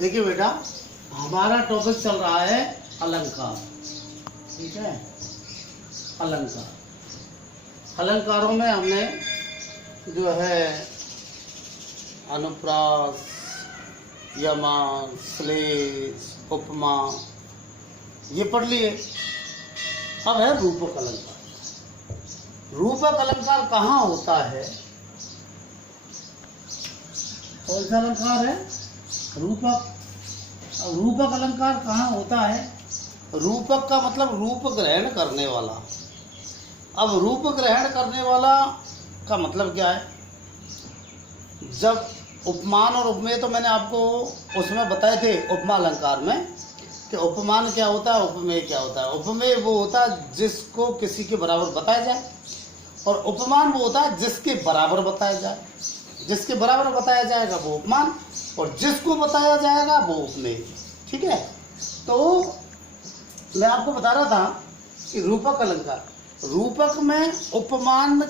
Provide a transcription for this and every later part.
देखिए बेटा, हमारा टॉपिक चल रहा है अलंकार। ठीक है, अलंकार। अलंकारों में हमने जो है अनुप्रास, यमास, श्लेष, उपमा ये पढ़ लिए। अब है रूपक अलंकार। रूपक अलंकार कहाँ होता है? कौन सा अलंकार है? रूपक। अब रूपक अलंकार कहाँ होता है? रूपक का मतलब रूप ग्रहण करने वाला। अब रूप ग्रहण करने वाला का मतलब क्या है? जब उपमान और उपमेय तो मैंने आपको उसमें बताए थे, उपमा अलंकार में, कि उपमान क्या होता है, उपमेय क्या होता है। उपमेय वो होता है जिसको किसी के बराबर बताया जाए, और उपमान वो होता है जिसके बराबर बताया जाए। जिसके बराबर बताया जाएगा वो उपमान, और जिसको बताया जाएगा वो उपमेय। ठीक है, तो मैं आपको बता रहा था कि रूपक अलंकार, रूपक में उपमान,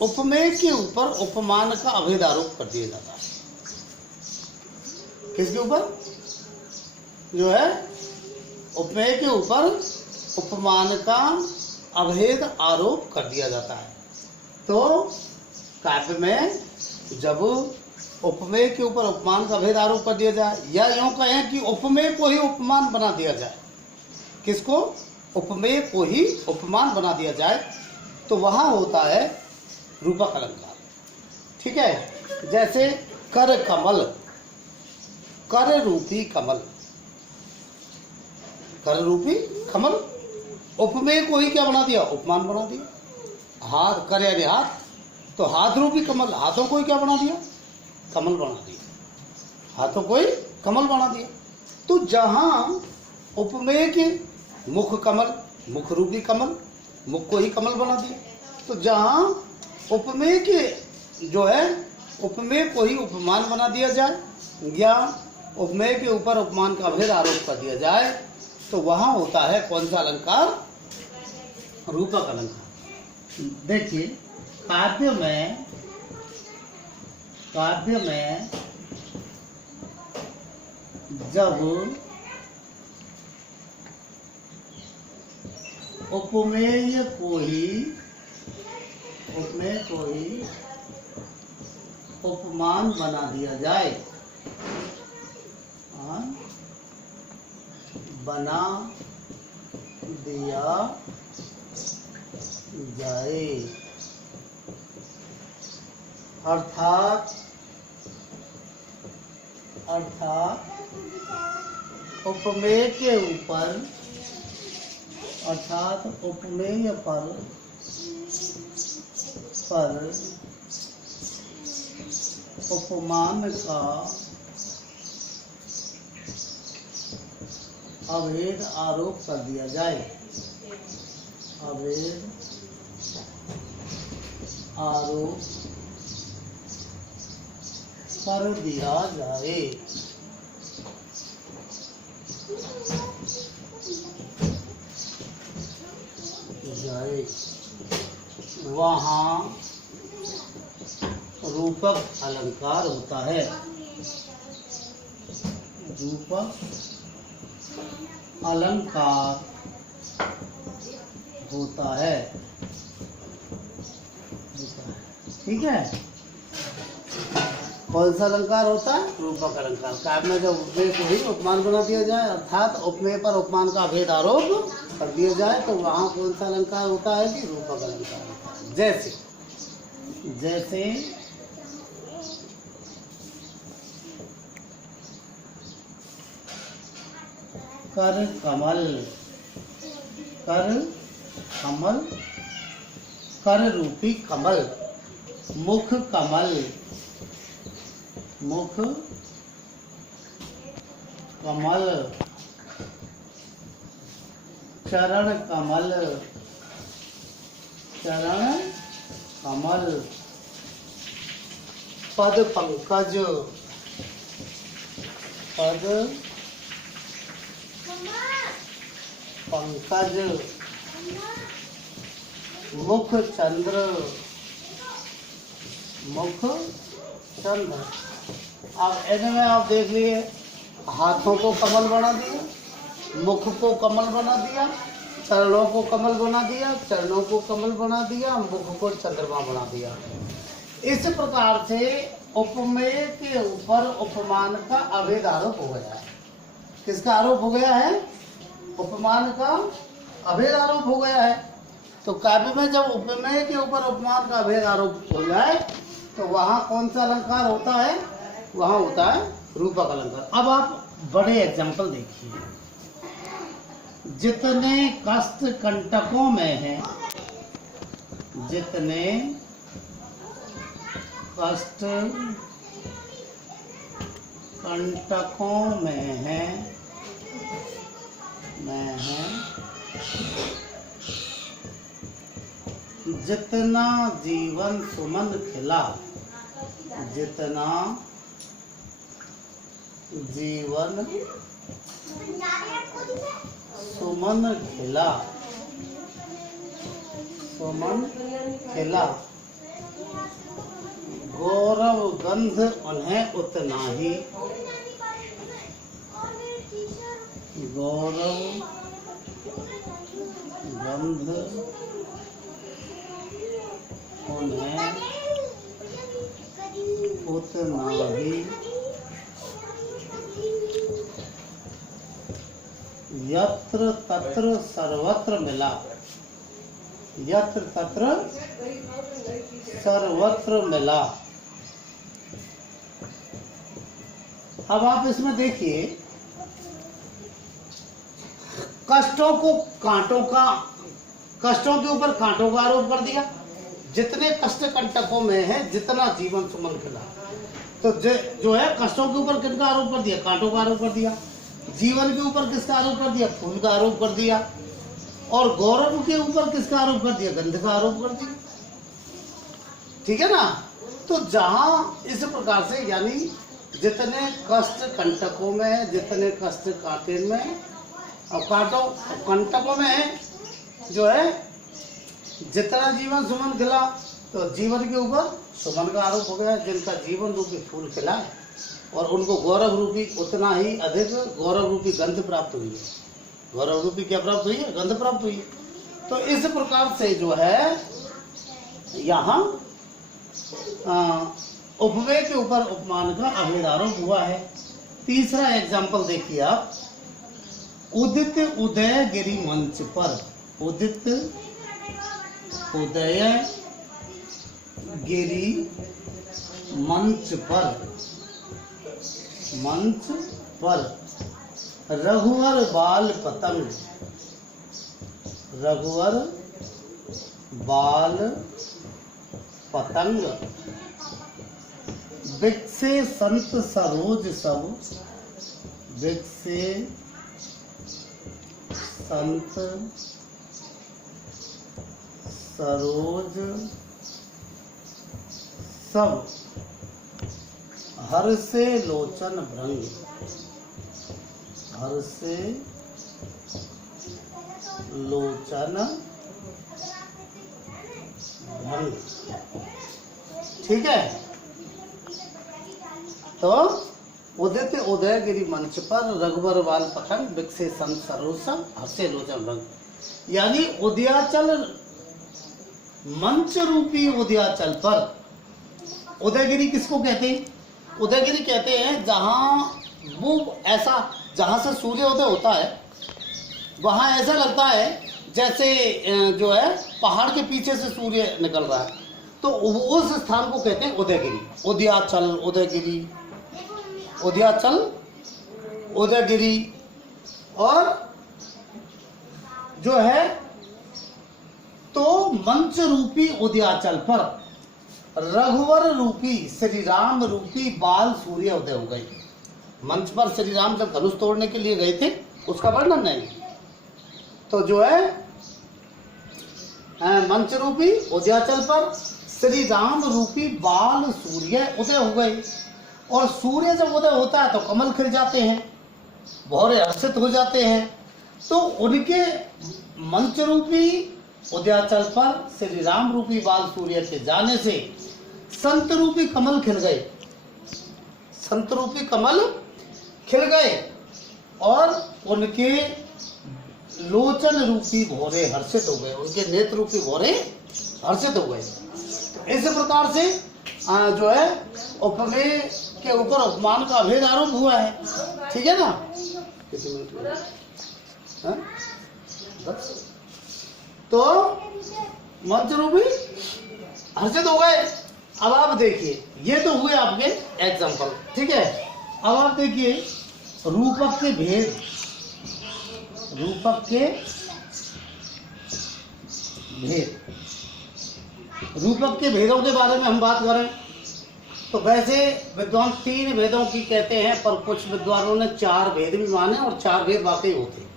उपमेय के ऊपर उपमान का अभेद आरोप कर दिया जाता है। किसके ऊपर? जो है उपमेय के ऊपर उपमान का अभेद आरोप कर दिया जाता है। तो काव्य में जब उपमेय के ऊपर उपमान का अभेद आरोप कर दिया जाए, या यूं कहें कि उपमेय को ही उपमान बना दिया जाए, किसको? उपमेय को ही उपमान बना दिया जाए, तो वहां होता है रूपक अलंकार। ठीक है, जैसे कर कमल, कर रूपी कमल, कर रूपी कमल, उपमेय को ही क्या बना दिया? उपमान बना दिया। हाथ, कर यानी हाथ, तो हाथ रूपी कमल, हाथों को ही क्या बना दिया? कमल बना दिया। हाथों को ही कमल बना दिया। तो जहां उपमेय के मुख कमल, मुख रूपी कमल, मुख को ही कमल बना दिया। तो जहां उपमेय के जो है उपमेय को ही उपमान बना दिया जाए, या उपमेय के ऊपर उपमान का अभेद आरोप कर दिया जाए, तो वहां होता है कौन सा अलंकार? रूपक अलंकार। देखिए, काव्य में जब उपमेय को ही उपमान बना दिया जाए, बना दिया जाए, अर्थात उपमेय के ऊपर, अर्थात उपमेय पर उपमान का अभेद आरोप कर दिया जाए, अभेद आरोप कर दिया जाए। वहाँ रूपक अलंकार होता है। रूपक अलंकार होता है। ठीक है, कौन सा अलंकार होता है? रूपक अलंकार। काव्य में जब उपमेय को ही उपमान बना दिया जाए, अर्थात उपमेय पर उपमान का अभेद आरोप कर दिया जाए, तो वहाँ कौन सा अलंकार होता है? कि रूपक अलंकार होता है। जैसे कर कमल, कर रूपी कमल, मुख कमल, चरण कमल, पद पंकज, मुख चंद्र, अब इनमें आप देख लिए हाथों को कमल बना दिया, मुख को कमल बना दिया, चरणों को कमल बना दिया, चरणों को कमल बना दिया, मुख को चंद्रमा बना दिया। इस प्रकार से उपमेय के ऊपर उपमान का अभेद आरोप हो गया है। किसका आरोप हो गया है? उपमान का अभेद आरोप हो गया है। तो काव्य में जब उपमेय के ऊपर उपमान का अभेद आरोप हो जाए तो वहां कौन सा अलंकार होता है? वहां होता है रूपक अलंकार। अब आप बड़े एग्जाम्पल देखिए। जितने कष्ट कंटकों में है, जितने कष्ट कंटकों में है, जितना जीवन सुमन खिला, जितना जीवन सुमन खिला, सुमन खिला, गौरव गंध उन्हें उतना ही, गौरव गंध उन्हें उतना ही, यत्र तत्र सर्वत्र मिला, यत्र तत्र सर्वत्र मिला। अब आप इसमें देखिए, कष्टों को कांटों का, कष्टों के ऊपर कांटों का आरोप कर दिया। जितने कष्ट कंटकों में है, जितना जीवन सुमन खिला, तो जो है कष्टों के ऊपर किसका आरोप कर दिया? कांटों का आरोप कर दिया। जीवन के ऊपर किसका आरोप कर दिया? फूल का आरोप कर दिया। और गौरव के ऊपर किसका आरोप कर दिया? गंध का आरोप कर दिया। ठीक है ना? तो जहां इस प्रकार से, यानी जितने कष्ट कंटकों में है, जितने कष्ट कांटे में और कंटकों में है, जो है जितना जीवन सुमन खिला, तो जीवन के ऊपर सुमन का आरोप हो गया। जिनका जीवन रूपी फूल खिला है और उनको गौरव रूपी उतना ही अधिक गौरव रूपी गंध प्राप्त हुई है। गौरव रूपी क्या प्राप्त हुई है? गंध प्राप्त हुई है। तो इस प्रकार से जो है यहाँ उपमेय के ऊपर उपमान का अभेद आरोप हुआ है। तीसरा एग्जाम्पल देखिए आप। उदित उदय गिरि मंच पर, उदित उदय गिरि मंच पर, मंच पर रघुवर बाल पतंग, रघुवर बाल पतंग, विकसे संत सरोज सब, विकसे संत सरोज सब, हर से लोचन भृंग, हर से लोचन भृंग। ठीक है? तो उदित उदय गिरि मंच पर रघुवर बाल पतंग, विकसे संत सरोज सब, हर से लोचन भृंग। यानी उदयाचल, मंच रूपी उदयाचल पर, उदयगिरी किसको कहते हैं? उदयगिरी कहते हैं जहां वो ऐसा, जहां से सूर्योदय होता है वहां ऐसा लगता है जैसे जो है पहाड़ के पीछे से सूर्य निकल रहा है, तो उस स्थान को कहते हैं उदयगिरी। उदयाचल, उदयगिरी, उदयाचल, उदयगिरी। और जो है तो मंच रूपी उदयाचल पर रघुवर रूपी, श्री राम रूपी बाल सूर्य उदय हो गए। मंच पर श्री राम जब धनुष तोड़ने के लिए गए थे, उसका वर्णन है। तो जो है मंच रूपी उदयाचल पर श्री राम रूपी बाल सूर्य उदय हो गए। और सूर्य जब उदय होता है तो कमल खिल जाते हैं, भौरे हर्षित हो जाते हैं। तो उनके मंच रूपी उदयाचल पर श्री राम रूपी बाल सूर्य के जाने से संत रूपी कमल खिल गए, संत रूपी कमल खिल गए और उनके लोचन रूपी भौरे हर्षित हो गए, उनके नेत्र रूपी भौरे हर्षित हो गए। तो इस प्रकार से जो है उपमेय के ऊपर उपमान का अभेद आरोप हुआ है। ठीक है ना? कितने मिनट हुए? हाँ? तो मंच रूपी हर्षित हो गए। अब आप देखिए, ये तो हुए आपके एग्जाम्पल। ठीक है, अब आप देखिए रूपक के भेद, रूपक के भेद, रूपक के भेदों के बारे में हम बात करें तो वैसे विद्वान 3 भेदों की कहते हैं, पर कुछ विद्वानों ने 4 भेद भी माने और 4 भेद वाकई होते हैं।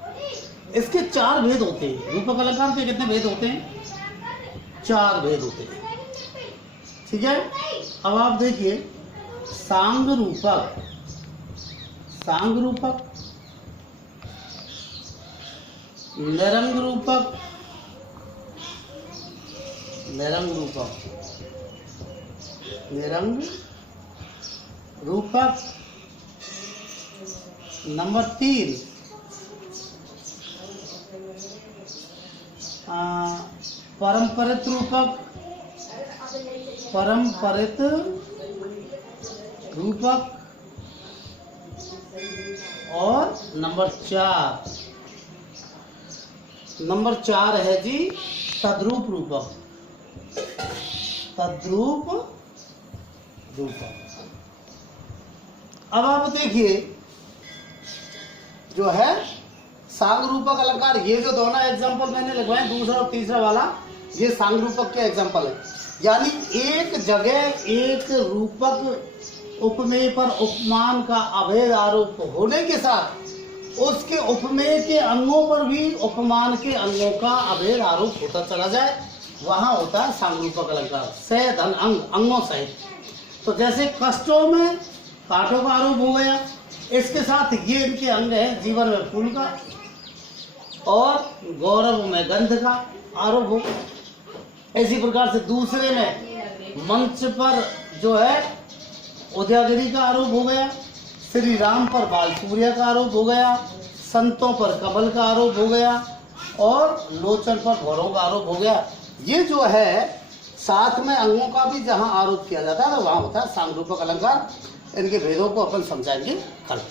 इसके 4 भेद होते हैं। रूपक अलंकार के कितने भेद होते हैं? 4 भेद होते हैं। ठीक है, अब आप देखिए सांग रूपक, सांग रूपक, निरंग रूपक, निरंग रूपक, निरंग रूपक। नंबर 3 परंपरित रूपक, परंपरित रूपक। और नंबर 4 है जी तद्रूप रूपक, तद्रूप रूपक। अब आप देखिए जो है सांग रूपक अलंकार, ये जो दोनों एग्जांपल मैंने लगवाए, दूसरा और तीसरा वाला, ये सांग रूपक के एग्जांपल है। यानी एक जगह एक रूपक उपमेय पर उपमान का अभेद आरोप होने के साथ उसके उपमेय के अंगों पर भी उपमान के अंगों का अभेद आरोप होता चला जाए, वहां होता है सांग रूपक अलंकार। सह धन अंग, अंगों सहित। तो जैसे कष्टों में कांटों का आरोप हो गया, इसके साथ ये इनके अंग है जीवन में फूल का, और गौरव में गंध का आरोप हो। इसी प्रकार से दूसरे में मंच पर जो है उदयगिरी का आरोप हो गया, श्री राम पर बाल सूर्य का आरोप हो गया, संतों पर कमल का आरोप हो गया, और लोचन पर भौरों का आरोप हो गया। ये जो है साथ में अंगों का भी जहाँ आरोप किया जाता है तो वहाँ होता है सांग रूपक अलंकार। इनके भेदों को अपन समझाएंगे कल।